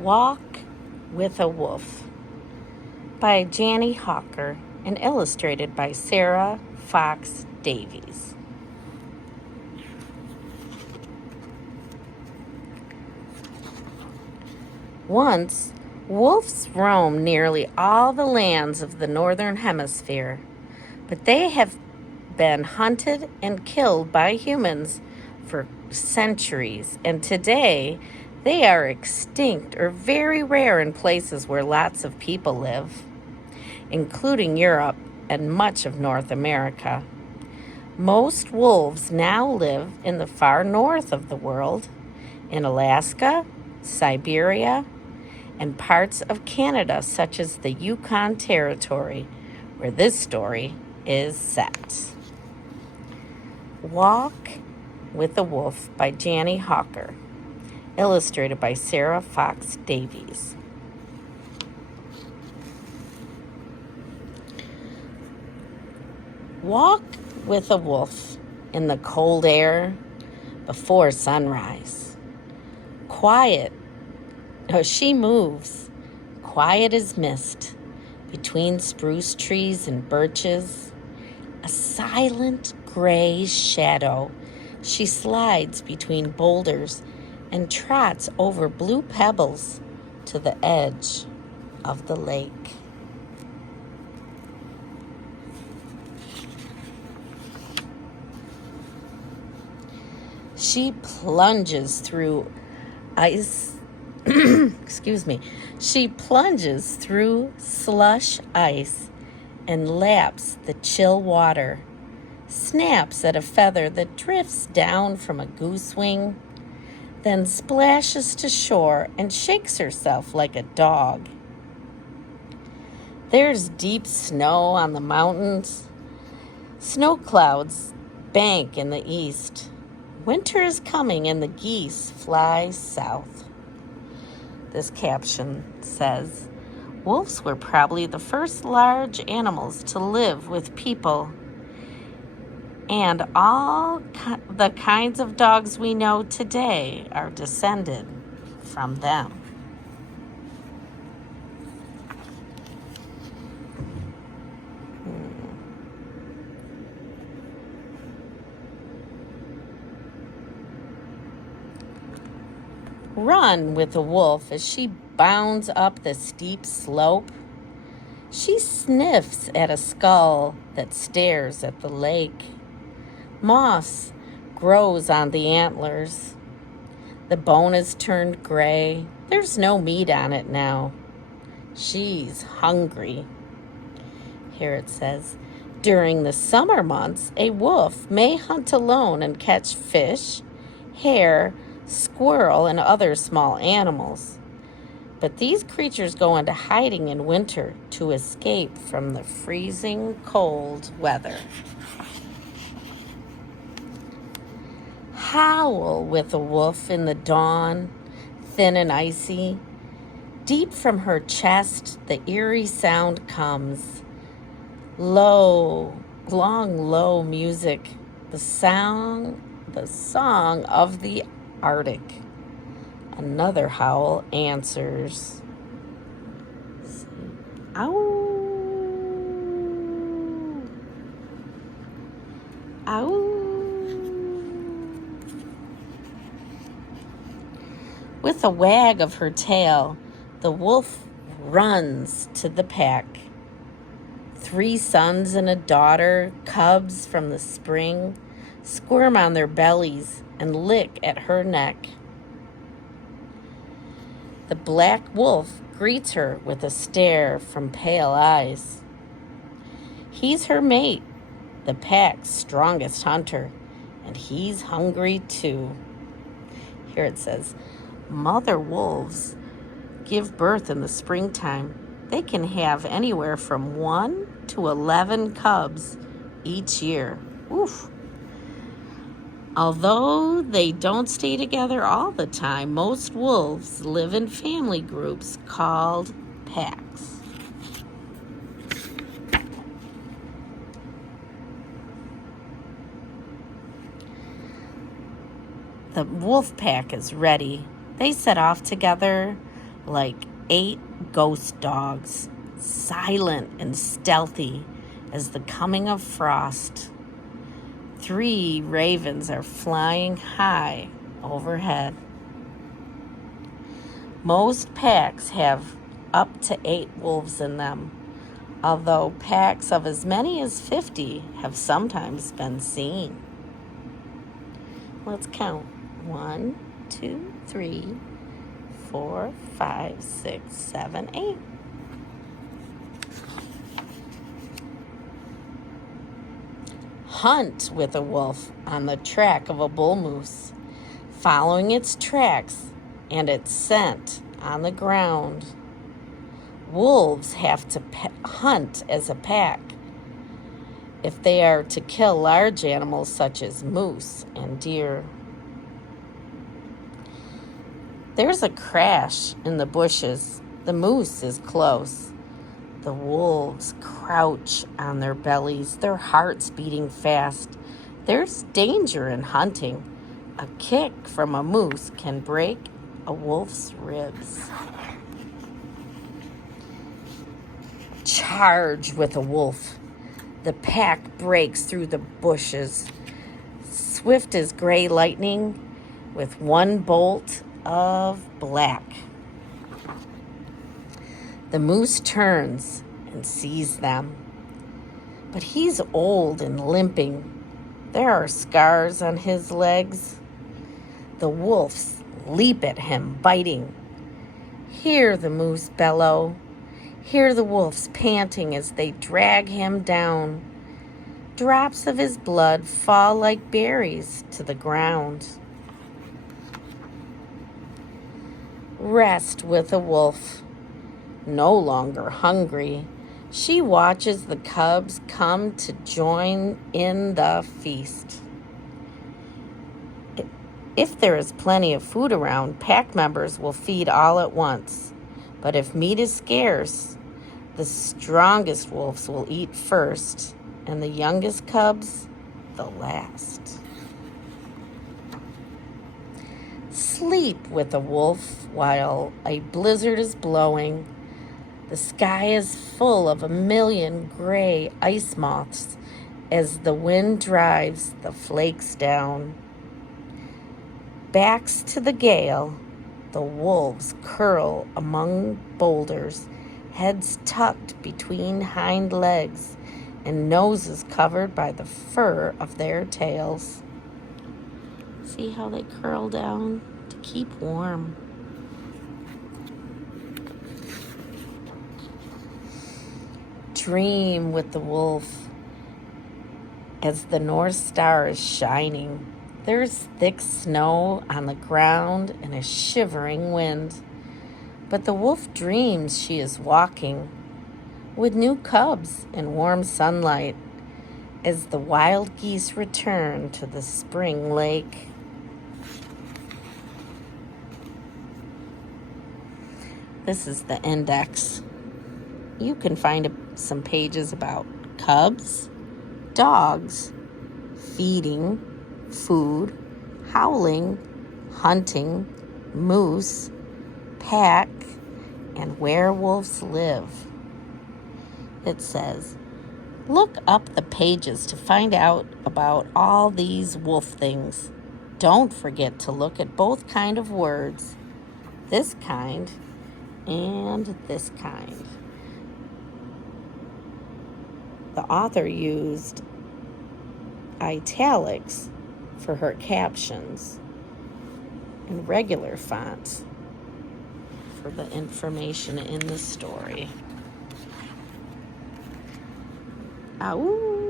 Walk with a Wolf by Jani Hawker and illustrated by Sarah Fox Davies. Once, wolves roamed nearly all the lands of the northern hemisphere, but they have been hunted and killed by humans for centuries, and today they are extinct or very rare in places where lots of people live, including Europe and much of North America. Most wolves now live in the far north of the world, in Alaska, Siberia, and parts of Canada, such as the Yukon Territory, where this story is set. Walk with a Wolf by Jani Hawker, illustrated by Sarah Fox Davies. Walk with a wolf in the cold air before sunrise. She moves, quiet as mist, between spruce trees and birches. A silent gray shadow, she slides between boulders and trots over blue pebbles to the edge of the lake. She plunges through She plunges through slush ice and laps the chill water, snaps at a feather that drifts down from a goose wing, then splashes to shore and shakes herself like a dog. There's deep snow on the mountains. Snow clouds bank in the east. Winter is coming and the geese fly south. This caption says, wolves were probably the first large animals to live with people, and all the kinds of dogs we know today are descended from them. Run with a wolf as she bounds up the steep slope. She sniffs at a skull that stares at the lake. Moss grows on the antlers. The bone is turned gray. There's no meat on it now. She's hungry. Here it says, during the summer months, a wolf may hunt alone and catch fish, hare, squirrel, and other small animals. But these creatures go into hiding in winter to escape from the freezing cold weather. Howl with a wolf in the dawn, thin and icy. Deep from her chest, the eerie sound comes. Low, low music, the song of the Arctic. Another howl answers. Ow! Ow! With a wag of her tail, the wolf runs to the pack. 3 sons and a daughter, cubs from the spring, squirm on their bellies and lick at her neck. The black wolf greets her with a stare from pale eyes. He's her mate, the pack's strongest hunter, and he's hungry too. Here it says, mother wolves give birth in the springtime. They can have anywhere from 1 to 11 cubs each year. Oof. Although they don't stay together all the time, most wolves live in family groups called packs. The wolf pack is ready. They set off together, like 8 ghost dogs, silent and stealthy as the coming of frost. 3 ravens are flying high overhead. Most packs have up to 8 wolves in them, although packs of as many as 50 have sometimes been seen. Let's count. 1, 2, 3, 4, 5, 6, 7, 8. Hunt with a wolf on the track of a bull moose, following its tracks and its scent on the ground. Wolves have to hunt as a pack if they are to kill large animals such as moose and deer. There's a crash in the bushes. The moose is close. The wolves crouch on their bellies, their hearts beating fast. There's danger in hunting. A kick from a moose can break a wolf's ribs. Charge with a wolf. The pack breaks through the bushes, swift as gray lightning, with one bolt of black. The moose turns and sees them, but he's old and limping. There are scars on his legs. The wolves leap at him, biting. Hear the moose bellow. Hear the wolves panting as they drag him down. Drops of his blood fall like berries to the ground. Rest with a wolf. No longer hungry, she watches the cubs come to join in the feast. If there is plenty of food around, pack members will feed all at once. But if meat is scarce, the strongest wolves will eat first, and the youngest cubs the last. Sleep with a wolf while a blizzard is blowing. The sky is full of 1,000,000 gray ice moths as the wind drives the flakes down. Backs to the gale, the wolves curl among boulders, heads tucked between hind legs and noses covered by the fur of their tails. See how they curl down to keep warm. Dream with the wolf as the North Star is shining. There's thick snow on the ground and a shivering wind. But the wolf dreams she is walking with new cubs in warm sunlight as the wild geese return to the spring lake. This is the index. You can find some pages about cubs, dogs, feeding, food, howling, hunting, moose, pack, and where wolves live. It says, look up the pages to find out about all these wolf things. Don't forget to look at both kind of words, this kind and this kind. The author used italics for her captions and regular font for the information in the story. Ow!